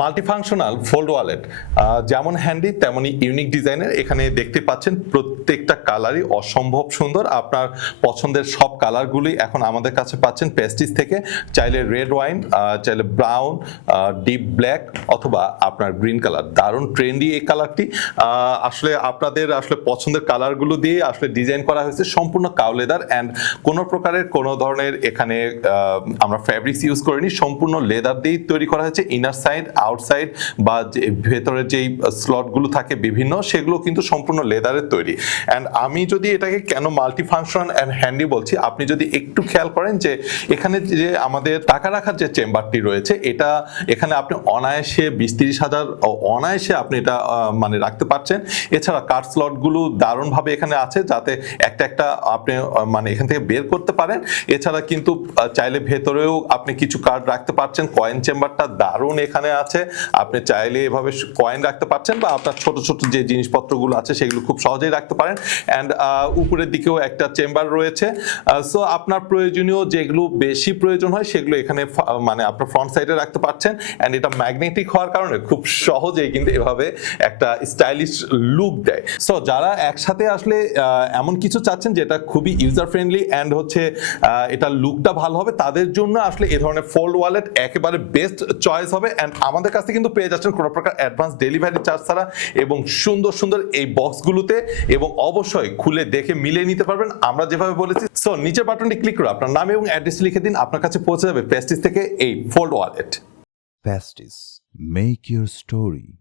Multifunctional fold wallet যেমন handy তেমনই unique ডিজাইনের। এখানে দেখতে পাচ্ছেন প্রত্যেকটা কালারই অসম্ভব সুন্দর। আপনার পছন্দের সব কালারগুলি এখন আমাদের কাছে পাচ্ছেন পেস্টিজ থেকে। চাইলে রেড ওয়াইন, চাইলে ব্রাউন, ডিপ ব্ল্যাক অথবা আপনার গ্রিন কালার। দারুণ ট্রেন্ডি এই কালারটি। আসলে আপনাদের আসলে পছন্দের কালারগুলো দিয়ে আসলে ডিজাইন করা হয়েছে সম্পূর্ণ কাউ লেদার অ্যান্ড কোনো প্রকারের কোনো ধরনের এখানে আমরা ফ্যাব্রিক্স ইউজ করিনি, সম্পূর্ণ লেদার দিয়েই তৈরি করা হয়েছে। ইনার সাইড, আউটসাইড বা ভেতরে যেই স্লটগুলো থাকে বিভিন্ন, সেগুলো কিন্তু সম্পূর্ণ লেদারের তৈরি। অ্যান্ড আমি যদি এটাকে কেন মাল্টিফাংশন অ্যান্ড হ্যান্ডি বলছি, আপনি যদি একটু খেয়াল করেন যে এখানে যে আমাদের টাকা রাখার যে চেম্বারটি রয়েছে, এটা এখানে আপনি অনায়াসে 20-30 হাজার অনায়াসে আপনি এটা মানে রাখতে পারছেন। এছাড়া কার্ড স্লটগুলো দারুণভাবে এখানে আছে, যাতে একটা একটা আপনি মানে এখান থেকে বের করতে পারেন। এছাড়া কিন্তু চাইলে ভেতরেও আপনি কিছু কার্ড রাখতে পারছেন। কয়েন চেম্বারটা দারুণ এখানে আছে, আপনি চাইলে এভাবে কয়েন রাখতে পারছেন বা আপনার ছোট ছোট যে জিনিসপত্রগুলো আছে সেগুলো খুব সহজেই রাখতে পারেন। অ্যান্ড উপরের দিকেও একটা চেম্বার রয়েছে। সো আপনার প্রয়োজনীয় যেগুলো বেশি প্রয়োজন হয় সেগুলো এখানে মানে আপনার ফ্রন্ট সাইডে রাখতে পারছেন। অ্যান্ড এটা ম্যাগনেটিক হওয়ার কারণে খুব সহজেই কিন্তু এভাবে একটা স্টাইলিশ লুক দেয়। সো যারা একসাথে আসলে এমন কিছু চাচ্ছেন যেটা খুবই ইউজার ফ্রেন্ডলি অ্যান্ড হচ্ছে এটা লুকটা ভালো হবে, তাদের জন্য আসলে এই ধরনের ফোল্ড ওয়ালেট একেবারে বেস্ট চয়েস হবে। অ্যান্ড আমাদের কাছ থেকে কিন্তু পেয়ে যাচ্ছেন কোনো প্রকার অ্যাডভান্স ডেলিভারি চার্জ ছাড়া এবং সুন্দর সুন্দর এই বক্সগুলোতে, এবং অবশ্যই খুলে দেখে মিলিয়ে নিতে পারবেন আমরা যেভাবে বলেছি। সো নিচের বাটনটি ক্লিক করে আপনার নাম এবং অ্যাড্রেস লিখে দিন, আপনার কাছে পৌঁছে যাবে পেস্টিজ থেকে এই fold wallet. Pestis. Make your story.